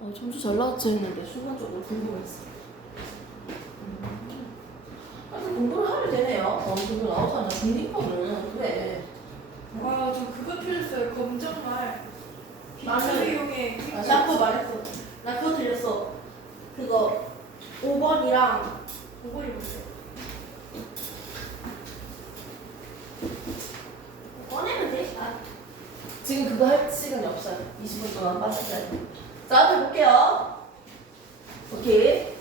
어, 점수 잘 나왔지 했는데 순간적으로 궁금했어. 하여튼 공부를 하면 되네요. 어느 정도 나오잖아. 국립과는 그래. 와, 저 그거 틀렸어요. 검정말. 나는- 비트용의 나 그거 말했어. 나 그거 들렸어. 그거 5번이랑 그거 입었어요. 꺼내면 돼. 아. 지금 그거 할 시간이 없어요. 20분 동안 빠졌어요. 자, 앞에 볼게요. 오케이.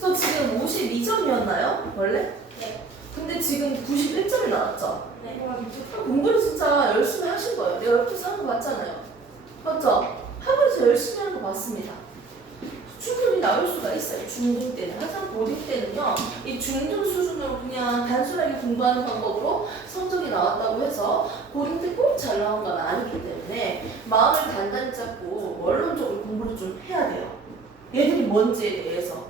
그래서 지금 52점이었나요? 원래? 네. 근데 지금 91점이 나왔죠? 네. 공부를 진짜 열심히 하신 거예요. 내가 옆에서 하는 거 맞잖아요. 맞죠? 학원에서 열심히 하는 거 맞습니다. 충분히 나올 수가 있어요. 중등 때는. 항상 고등 때는요. 이 중등 수준으로 그냥 단순하게 공부하는 방법으로 성적이 나왔다고 해서 고등 때 꼭 잘 나온 건 아니기 때문에 마음을 단단히 잡고 원론적으로 공부를 좀 해야 돼요. 얘들이 뭔지에 대해서.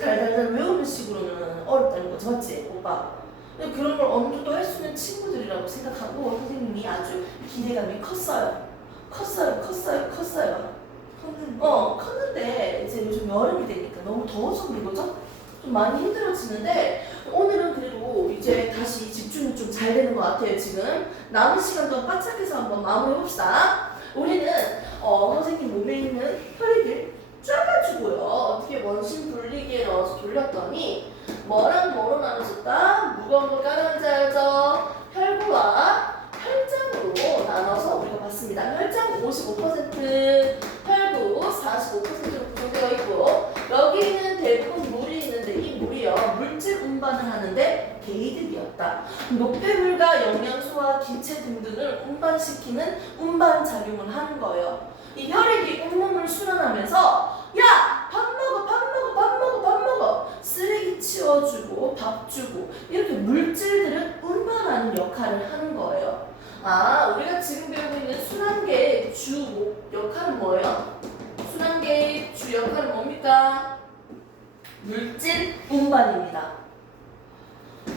달달달 외우는 식으로는 어렵다는 거죠. 맞지? 오빠. 그런 걸 어느 정도 할 수 있는 친구들이라고 생각하고 선생님이 아주 기대감이 컸어요. 컸어요, 컸어요, 컸어요. 어, 컸는데 이제 요즘 여름이 되니까 너무 더워서 그런 거죠? 좀 많이 힘들어지는데 오늘은 그래도 이제 다시 집중이 좀 잘 되는 것 같아요, 지금. 남은 시간 동안 바짝해서 한번 마무리해봅시다. 우리는 어, 선생님 몸에 있는 혈액을 짜가지고요. 어떻게 원심 분리기에 넣어서 돌렸더니 뭐랑 뭐로 나눠졌다? 무거운 거 까는지 알죠? 혈구와 혈장으로 나눠서 우리가 봤습니다. 혈장 55%, 혈구 45%로 구성되어 있고 여기는 대부분 물이 있는데 이 물이요 물질 운반을 하는데 개이득이었다. 노폐물과 영양소와 기체 등등을 운반시키는 운반 작용을 하는 거예요. 이 혈액이 온몸을 순환하면서 야! 밥 먹어 밥 먹어 밥 먹어 밥 먹어 쓰레기 치워주고 밥 주고 이렇게 물질들을 운반하는 역할을 하는 거예요. 아 우리가 지금 배우고 있는 순환계의 주 목- 역할은 뭐예요? 순환계의 주 역할은 뭡니까? 물질 운반입니다.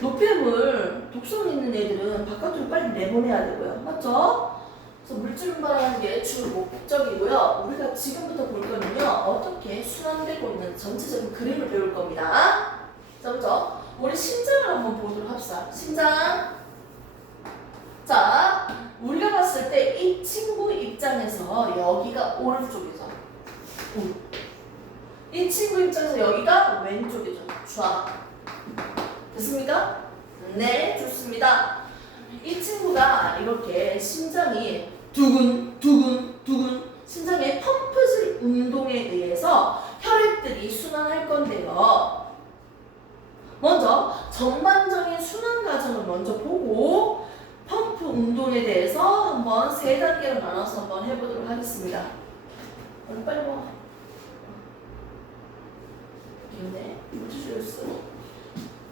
노폐물 독성 있는 애들은 바깥으로 빨리 내보내야 되고요. 맞죠? 그래서 물질 운반하는 게 주 목적이고요. 우리가 지금부터 볼 거는요. 어떻게 순환되고 있는 전체적인 그림을 배울 겁니다. 자, 먼저 우리 심장을 한번 보도록 합시다. 심장. 자, 우리가 봤을 때 이 친구 입장에서 여기가 오른쪽이죠. 오. 이 친구 입장에서 여기가 왼쪽이죠. 좌. 됐습니까? 네, 좋습니다. 이 친구가 이렇게 심장이 두근, 두근, 두근, 심장의 펌프질 운동에 의해서 혈액들이 순환할 건데요. 먼저 전반적인 순환 과정을 먼저 보고 펌프 운동에 대해서 한번 세 단계로 나눠서 한번 해보도록 하겠습니다. 얼른 빨리 먹어. 있네. 물티슈였어.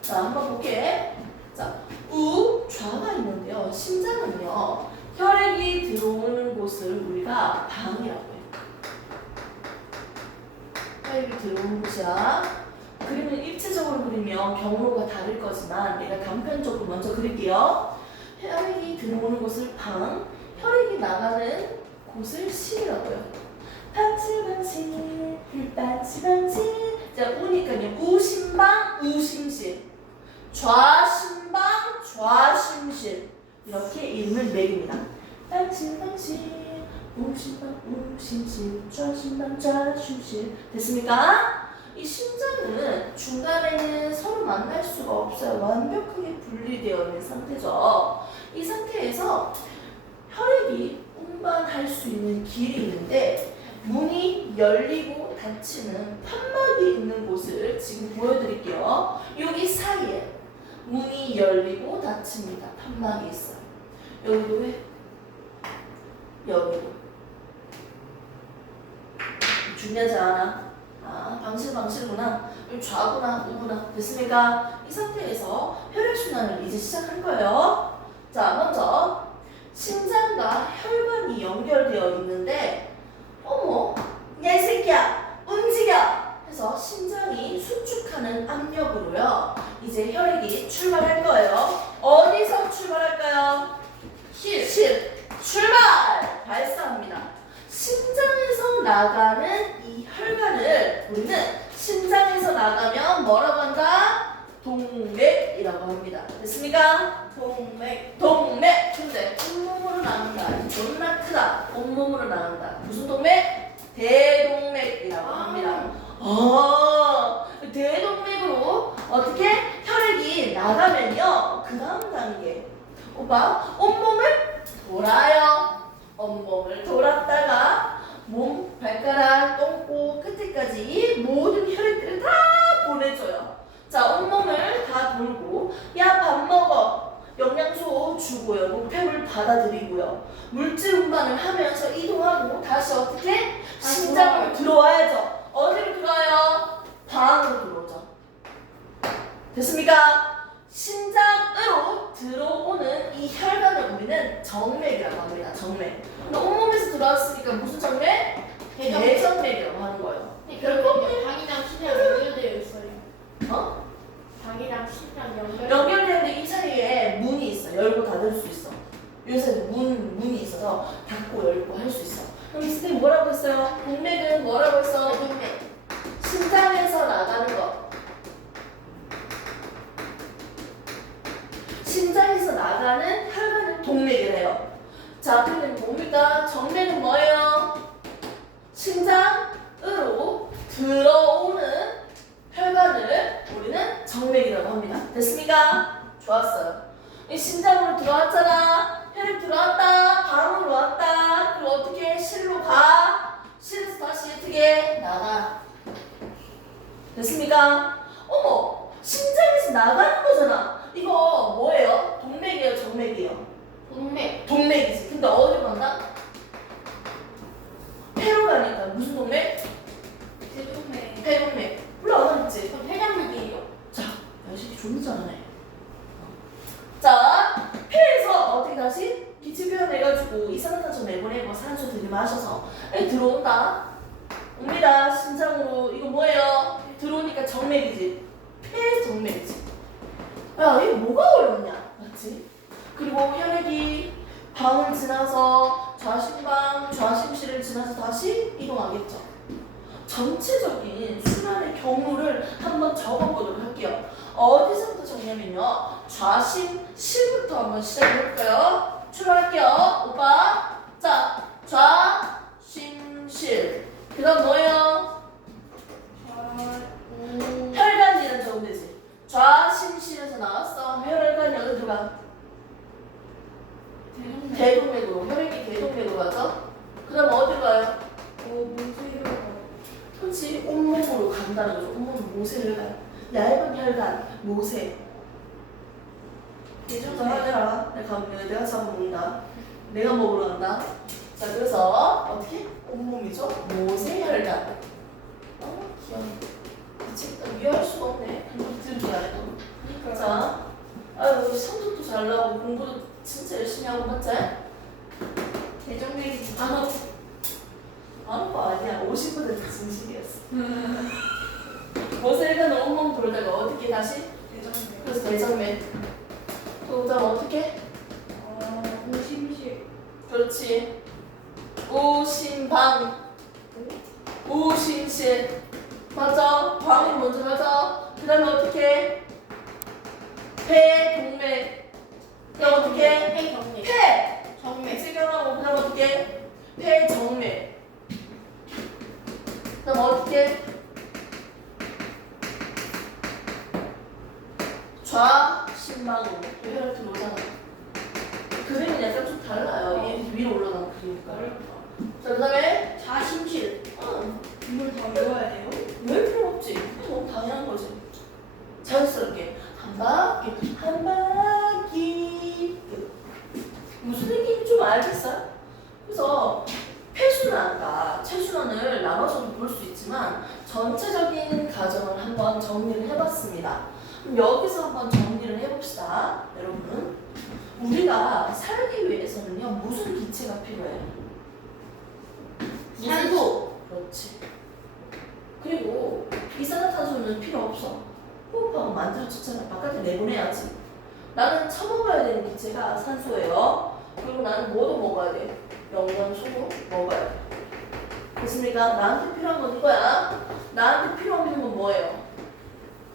자, 한번 볼게. 자, 우, 좌가 있는데요. 심장은요, 혈액이 들어오는 곳을 우리가 방이라고 해요. 혈액이 들어오는 곳이야. 그림을 입체적으로 그리면 경로가 다를 거지만 내가 단편적으로 먼저 그릴게요. 혈액이 들어오는 곳을 방, 혈액이 나가는 곳을 실이라고요. 방치방치, 방치방치. 자, 우니까요. 우심방, 우심실. 좌심방, 좌심실. 이렇게 이름을 매깁니다. 방치방치, 우심방, 우심실, 좌심방, 좌심실. 됐습니까? 이 심장은 중간에는 서로 만날 수가 없어요. 완벽하게 분리되어 있는 상태죠. 이 상태에서 혈액이 운반할 수 있는 길이 있는데 문이 열리고 닫히는 판막이 있는 곳을 지금 보여드릴게요. 여기 사이에 문이 열리고 닫힙니다. 판막이 있어요. 여기도 왜? 여기도. 중요하지 않아. 아, 방실 방실구나. 좌구나 우구나. 됐습니까? 이 상태에서 혈액순환을 이제 시작할 거예요. 자, 먼저 심장과 혈관이 연결되어 있는데 새끼야, 움직여! 해서 심장이 수축하는 압력으로요. 이제 혈액이 출발할 거예요. 어디서 출발할까요? 실, 실, 출발! 발사합니다. 심장에서 나가는 이 우리는 심장에서 나가면 뭐라고 한다? 동맥이라고 합니다. 됐습니까? 동맥. 동맥. 근데 온몸으로 나간다. 존나 크다. 온몸으로 나간다. 무슨 동맥? 대동맥이라고 합니다. 아, 대동맥으로 어떻게 혈액이 나가면요. 그 다음 단계. 오빠, 온몸을 돌아요. 온몸을 돌았다가 몸, 발가락, 똥꼬 끝에까지 모든 혈액들을 다 보내줘요. 자, 온몸을 다 돌고, 야, 밥 먹어. 영양소 주고요. 목표물 받아들이고요. 물질 운반을 하면서 이동하고 다시 어떻게? 다시 심장으로 들어와야죠. 어디로 들어와요? 방으로 들어오죠. 됐습니까? 심장으로 들어오는 이 혈관을 우리는 정맥이라고 합니다. 정맥. 근데 온몸에서 들어왔으니까 무슨 정맥? 대정맥이라고 하는 거예요. 별거 당이랑 신장 연결되어 있어요. 어? 당이랑 연결. 연결되는데 이 사이에 문이 있어. 열고 닫을 수 있어. 요새 문, 문이 있어서 닫고 열고 할 수 있어. 그럼 이 선생님 뭐라고 했어요? 동맥은 뭐라고 했어? 동맥. 심장에서 나가는 거. 심장에서 나가는 혈관을 동맥이래요. 자, 그러면 뭡니까? 정맥은 뭐예요? 심장으로 들어오는 혈관을 우리는 정맥이라고 합니다. 됐습니까? 좋았어요. 이 심장으로 들어왔잖아. 혈액 들어왔다. 방으로 왔다. 그리고 어떻게 실로 가? 실에서 다시 어떻게 나가? 됐습니까? 어머, 심장에서 나가는 거잖아. 이거 뭐예요? 동맥이에요, 정맥이에요? 동맥. 동맥이지. 근데 어디로 간다? 폐로 가니까 무슨 동맥? 대동맥. 폐동맥. 올라가겠지. 그럼 폐장맥이에요. 자, 야식이 존나 잘하네. 자, 폐에서 어떻게 다시 기체 표현 해가지고 이산화탄소 내보내고 산소 들이마셔서 에, 들어온다. 옵니다. 심장으로 이거 뭐예요? 들어오니까 정맥이지. 폐 정맥이지. 야, 이거 뭐가 어렵냐? 맞지? 그리고 혈액이 방을 지나서 좌심방, 좌심실을 지나서 다시 이동하겠죠. 전체적인 순환의 경로를 한번 적어보도록 할게요. 어디서부터 적냐면요. 좌심실부터 한번 시작해볼까요? 출발할게요. 오빠. 자, 좌심실. 그 다음 뭐예요? 오. 혈관이란 적으면 되지. 좌심실에서 나왔어. 혈관이 어디로 가? 대동맥. 대동맥으로. 혈액이 대동맥으로 가죠? 그 다음 어디로 가요? 오, 문제요. 그렇지. 온몸으로 간다는 거죠. 온몸 모세를 가요. 얇은 혈관, 모세. 자, 대동맥. 해라. 내가 가면 내가 잡아먹는다. 내가 먹으러 간다. 자, 그래서 어떻게? 온몸이죠? 모세혈관. 어, 귀여워. 그치? 또 위험할 수가 없네. 공부도 들줄 알고. 자, 아유, 성적도 잘 나오고 공부도 진짜 열심히 하고 맞지? 대동맥이 단어. 단어가 아니야. 50% 진실이었어. 모세혈관 온몸 돌다가 어떻게 다시? 대동맥. 그래서 대정맥. 또 그다음 어떻게? 어, 오심실. 그렇지. 오신방. 오신실. 맞아. 방이 먼저 맞아. 그 다음에 어떻게? 폐동맥. 그 다음 어떻게? 폐 정맥. 폐. 정맥. 세경하고 그 다음 어떻게? 폐 정맥. 그 다음 어떻게? 좌심방으로 혈액 들어오잖아. 그림이 약간 좀 달라요. 이게 위로 올라가는 그림이니까. 자, 그 다음에 자심실. 응. 이걸 다 외워야 돼요? 왜 필요 없지? 너무 당연한 거지. 자연스럽게 한 바퀴 한 바퀴 무슨 얘기인지 좀 알겠어요? 그래서 폐순환과 체순환을 나눠서도 볼 수 있지만 전체적인 과정을 한번 정리를 해봤습니다. 그럼 여기서 한번 정리를 해봅시다, 여러분. 우리가 살기 위해서는요 무슨 기체가 필요해요? 산소. 그렇지. 그리고 이산화탄소는 필요 없어. 호흡하고 만들어졌잖아. 바깥에 내보내야지. 나는 처먹어야 되는 기체가 산소예요. 그리고 나는 뭐도 먹어야 돼? 영양소도 먹어야 돼. 됐습니까? 나한테 필요한 건 이거야. 나한테 필요 없는 건 뭐예요?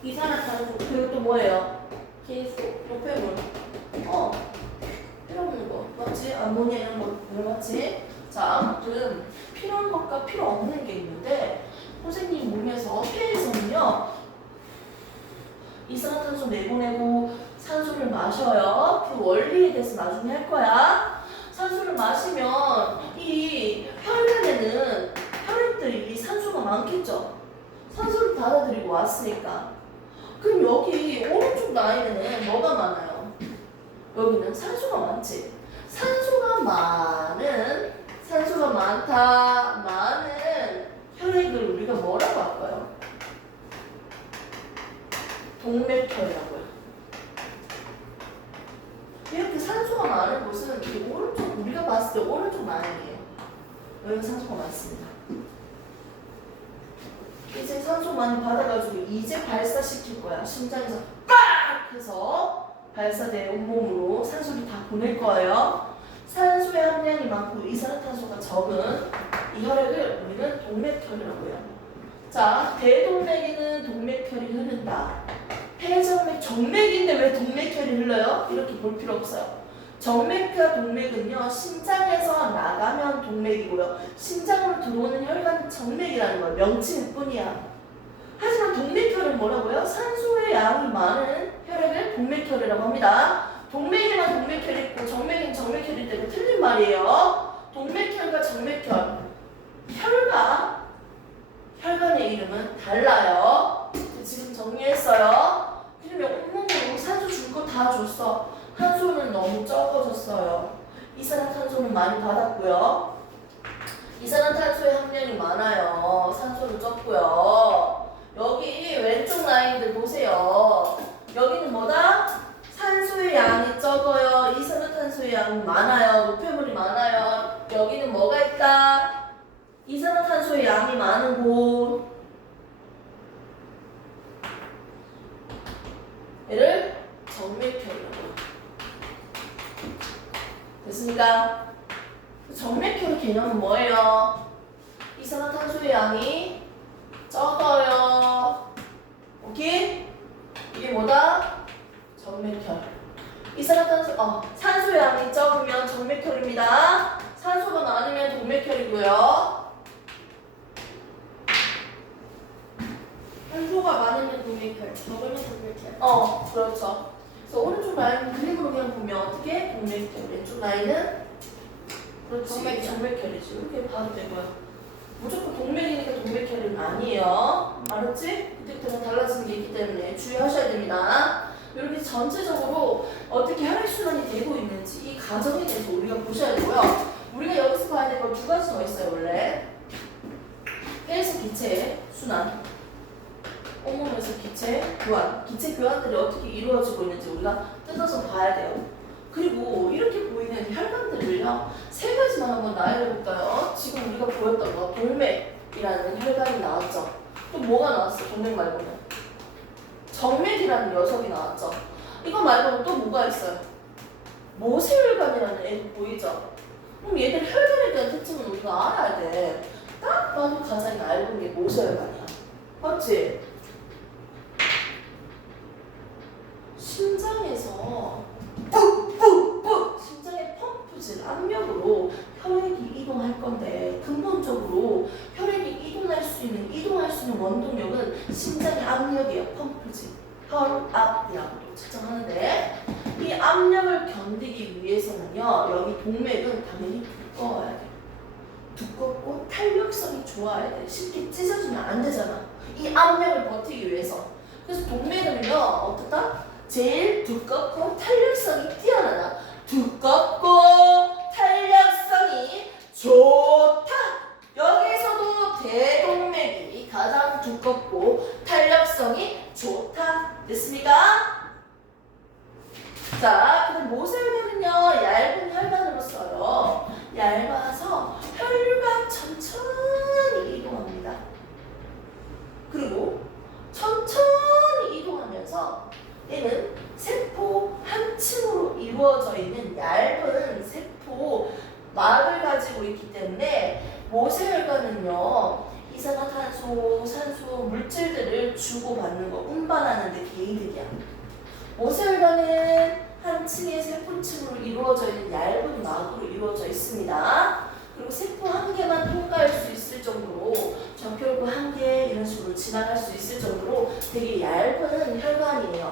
이산화탄소 그리고 또 뭐예요? 계속 노폐물. 어. 필요 없는 거. 맞지? 암모니아 이런 거 맞지? 자, 아무튼 필요한 것과 필요 없는 게 있는데 선생님 몸에서 폐에서는요 이산화탄소 내보내고 산소를 마셔요. 그 원리에 대해서 나중에 할 거야. 산소를 마시면 이 혈관에는 혈액들이 산소가 많겠죠. 산소를 받아들이고 왔으니까. 그럼 여기 오른쪽 라인에는 뭐가 많아요? 여기는 산소가 많지. 산소가 많은 산소가 많다 많은 혈액을 우리가 뭐라고 할까요? 동맥혈이라고요. 이렇게 산소가 많은 곳은 이 오른쪽 우리가 봤을 때 오른쪽 라인이에요. 여기는 산소가 많습니다. 이제 산소 많이 받아가지고 이제 발사시킬 거야. 심장에서 빡 해서 발사돼 온몸으로 산소를 다 보낼 거예요. 산소의 함량이 많고 이산화탄소가 적은 이 혈액을 우리는 동맥혈이라고 해요. 자, 대동맥에는 동맥혈이 흐른다. 폐정맥, 정맥인데 왜 동맥혈이 흘러요? 이렇게 볼 필요 없어요. 정맥과 동맥은요, 심장에서 나가면 동맥이고요. 심장으로 들어오는 혈관은 정맥이라는 거예요. 명칭일 뿐이야. 하지만 동맥혈은 뭐라고요? 산소의 양이 많은 혈액을 동맥혈이라고 합니다. 동맥에만 동맥혈이 있고 정맥엔 정맥혈이 되고 틀린 말이에요. 동맥혈과 정맥혈, 혈과 혈관의 이름은 달라요. 지금 정리했어요. 그러면 온몸으로 산소 줄 거 다 줬어. 탄소는 너무 적어졌어요. 이산화 탄소는 많이 받았고요. 이산화 탄소의 함량이 많아요. 산소는 적고요. 여기 왼쪽 라인들 보세요. 여기는 뭐다? 산소의 양이 적어요. 이산화탄소의 양이 많아요. 노폐물이 많아요. 여기는 뭐가 있다? 이산화탄소의 양이 많은 곳. 얘를 정맥혈이라고 해요. 됐습니까? 정맥혈의 개념은 뭐예요? 이산화탄소의 양이 적어요. 오케이? 이게 뭐다? 정맥혈. 이산화탄소, 어, 산소 양이 적으면 정맥혈입니다. 산소가 많으면 동맥혈이고요. 산소가 많으면 동맥혈, 적으면 동맥혈. 어, 그렇죠. 그래서 오른쪽 라인 그림으로 그냥 보면 어떻게 동맥혈, 왼쪽 라인은 그렇지 정맥혈. 정맥혈이지. 이렇게 봐도 되고요. 무조건 동맥이니까 동맥혈은 아니에요. 알았지? 그때부터 달라지는 게 있기 때문에 주의하셔야 됩니다. 이렇게 전체적으로 어떻게 혈액순환이 되고 있는지 이 과정에 대해서 우리가 보셔야 되고요. 우리가 여기서 봐야 될 건 두 가지 더 있어요, 원래. 폐에서 기체 순환, 온몸에서 기체 교환, 기체 교환들이 어떻게 이루어지고 있는지 우리가 뜯어서 봐야 돼요. 그리고 이렇게 보이는 혈관들을요, 세 가지만 한번 나열해 볼까요? 지금 우리가 보였던 거, 동맥이라는 혈관이 나왔죠. 또 뭐가 나왔어, 동맥 말고는? 정맥이라는 녀석이 나왔죠. 이거 말고는 또 뭐가 있어요? 모세혈관이라는 애 보이죠? 그럼 얘들 혈관에 대한 특징은 우리가 알아야 돼. 딱 봐도 가장 있는 게 모세혈관이야. 맞지? 심장에서 푹푹푹 심장의 펌프질 압력으로 혈액이 이동할 건데 근본적으로 혈액이 이동할 수 있는 이동할 수 있는 원동력은 심장의 압력이에요. 펌프질 혈압이라고도 측정하는데 이 압력을 견디기 위해서는요 여기 동맥은 당연히 두꺼워야 돼 두껍고 탄력성이 좋아야 돼 쉽게 찢어지면 안 되잖아. 이 압력을 버티기 위해서. 그래서 동맥은요 어떻다? 제일 두껍고 탄력성이 뛰어나다. 두껍고 탄력성이 좋다. 여기서도 대동맥이 가장 두껍고 탄력성이 좋다. 됐습니까? 자, 그럼 모세혈관은요 얇은 혈관으로 써요. 얇아서 혈관 천천히 이동합니다. 그리고 천천히 이동하면서 얘는 세포 한 층으로 이루어져 있는 얇은 세포 막을 가지고 있기 때문에 모세혈관은요 이산화탄소 그리고 산소, 물질들을 주고받는 거, 운반하는 데 개이득이야. 모세혈관은 한 층의 세포층으로 이루어져 있는 얇은 막으로 이루어져 있습니다. 그리고 세포 한 개만 통과할 수 있을 정도로 정혈구 한 개 이런 식으로 지나갈 수 있을 정도로 되게 얇은 혈관이에요.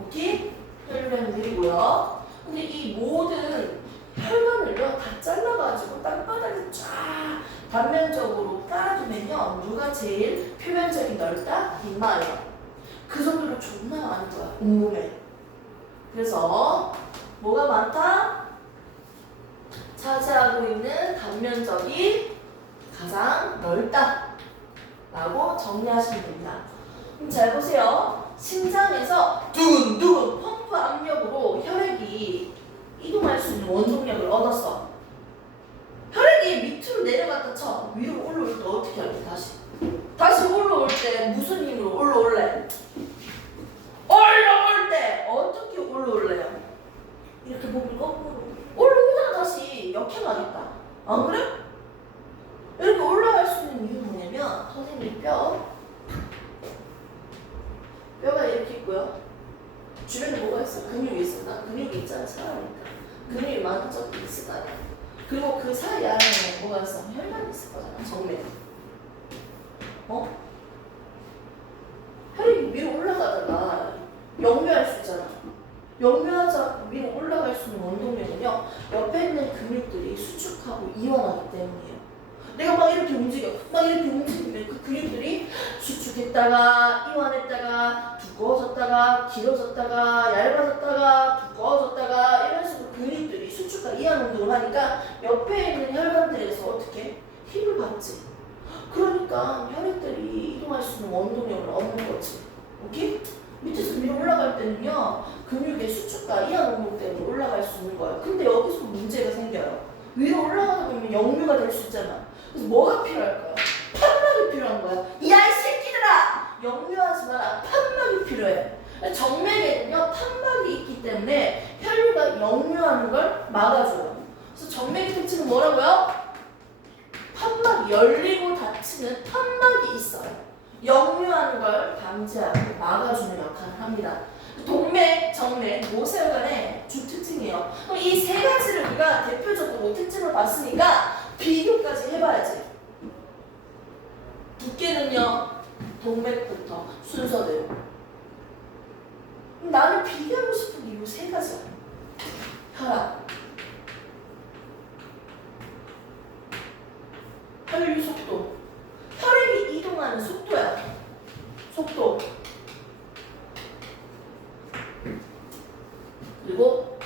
오케이? 혈관이 느리고요. 근데 이 모든 혈관을요 다 잘라가지고 땅바닥에 쫙 단면적으로 깔아두면요 누가 제일 표면적이 넓다? 이마예요. 그 정도로 존나 많은 거야 온몸에. 그래서 뭐가 많다? 차지하고 있는 단면적이 가장 넓다. 라고 정리하시면 됩니다. 그럼 잘 보세요. 심장에서 두근두근 펌프 압력으로 혈액이 이동할 수 있는 원동력을 얻었어. 혈액이 밑으로 내려갔다 쳐. 위로 올라올 때 어떻게 할래? 다시. 다시 올라올 때 무슨 힘으로? 올라올 때 어떻게 올라올래요? 이렇게 목을 거꾸로 올라오다가 다시 역행하겠다. 안 그래? 이렇게 올라갈 수 있는 이유는 뭐냐면 선생님 뼈 뼈가 이렇게 있고요. 주변에 뭐가 있어? 근육이 있어. 나 근육이 있잖아 사람이니까. 근육이 많은 적도 있을 거 아니야. 그리고 그 사이 안에 뭐가 있어? 혈관이 있을 거잖아. 정맥. 어? 혈액이 위로 올라가다가 역류할 수 있잖아. 역류하자 위로 올라갈 수 있는 원동력은요. 옆에 있는 근육들이 수축하고 이완하기 때문이에요. 내가 막 이렇게 움직여. 막 이렇게 움직이면 그 근육들이 수축했다가 이완했다가 두꺼워졌다가 길어졌다가 얇아졌다가 두꺼워졌다가 이런 식으로 근육들이 수축과 이완 운동을 하니까 옆에 있는 혈관들에서 어떻게 힘을 받지. 그러니까 혈액들이 이동할 수 있는 원동력을 얻는 거지. 오케이? 밑에서 위로 올라갈 때는요 근육의 수축과 이완 운동 때문에 올라갈 수 있는 거예요. 근데 여기서 문제가 생겨요. 위로 올라가다 보면 역류가 될 수 있잖아. 그래서 뭐가 필요할까요? 판막이 필요한 거야. 야 이 새끼들아! 역류하지 마라. 판막이 필요해. 정맥에는요 판막이 있기 때문에 혈류가 역류하는 걸 막아줘요. 그래서 정맥의 특징은 뭐라고요? 판막이 열리고 닫히는 판막이 있어요. 역류하는 걸 방지하고 막아주는 역할을 합니다. 동맥, 정맥, 모세혈관의 주 특징이에요. 그럼 이 세 가지를 우리가 대표적으로 특징을 봤으니까 비교까지 해봐야지. 두께는요, 동맥부터 순서대로. 나는 비교하고 싶은 게이세 가지야. 혈압, 혈류 속도, 혈액이 이동하는 속도야. 속도. 그리고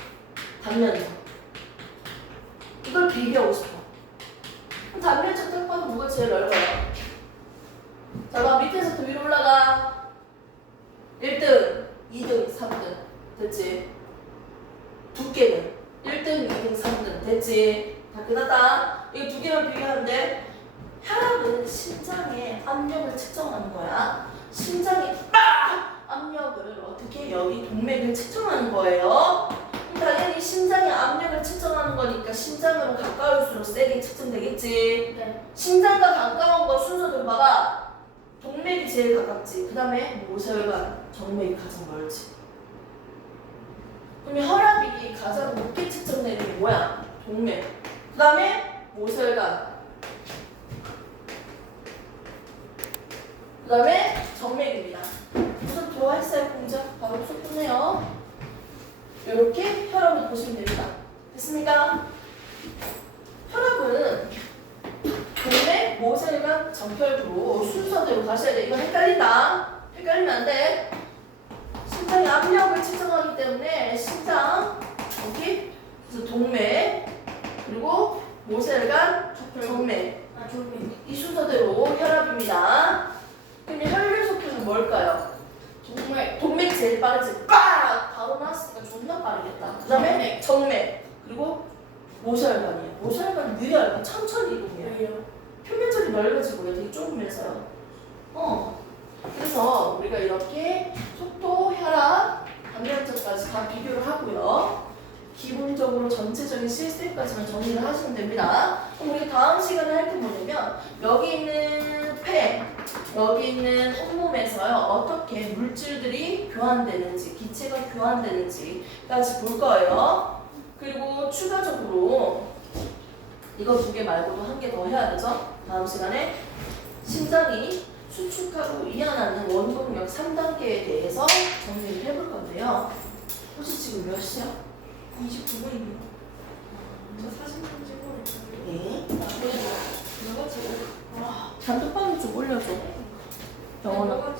단면적. 이걸 비교하고 싶어. 그럼 단면적 딱 봐도 뭐가 제일 넓어요? 자, 그럼 밑에서부터 위로 올라가. 1등, 2등, 3등. 됐지? 두께는 1등, 2등, 3등. 됐지? 다 끝났다. 이 두 개만 비교하는데 혈압은 심장의 압력을 측정하는 거야. 심장의 빡! 압력을 어떻게 여기 동맥을 측정하는 거예요. 그럼 당연히 심장의 측정하는 거니까 심장으로 가까울수록 세게 측정되겠지. 네. 심장과 가까운 거 순서대로 봐봐. 동맥이 제일 가깝지. 그 다음에 모세혈관, 정맥이 가장 멀지. 그럼 혈압이 가장 높게 측정되는 게 뭐야? 동맥. 그 다음에 모세혈관. 그 다음에 정맥입니다. 우선 좋아했어요, 공작. 바로 쏙 끝내요. 이렇게 혈압을 보시면 됩니다. 됐습니까? 혈압은 동맥, 모세혈관, 정혈구로 순서대로 가셔야 돼. 이거 헷갈린다. 헷갈리면 안 돼. 심장의 압력을 측정하기 때문에 심장, 오케이? 그래서 동맥, 그리고 모세혈관, 정맥. 아 졸리. 이 순서대로 혈압입니다. 그럼 혈류 속도는 뭘까요? 정말 동맥 제일 빠르지. 빡! 바로 나왔으니까 존나 빠르겠다. 그 다음에 정맥. 그리고 모세혈관이에요. 모세혈관은 느려요. 천천히 이동해요. 왜요? 표면적이 넓어지고요. 되게 좁으면서요. 어. 그래서 우리가 이렇게 속도, 혈압, 단면적까지 다 비교를 하고요. 기본적으로 전체적인 시스템까지만 정리를 하시면 됩니다. 그럼 우리 다음 시간에 할게 뭐냐면 여기 있는 폐, 여기 있는 온몸에서요 어떻게 물질들이 교환되는지 기체가 교환되는지까지 볼 거예요. 그리고 추가적으로 이거 두 개 말고도 한 개 더 해야 되죠? 다음 시간에 심장이 수축하고 이완하는 원동력 3단계에 대해서 정리를 해볼 건데요. 혹시 지금 몇 시야? 29분이네요. 저 사진 좀 찍어볼게요. 네. 누가 찍어? 단톡방에 좀 올려줘. 누가 찍어?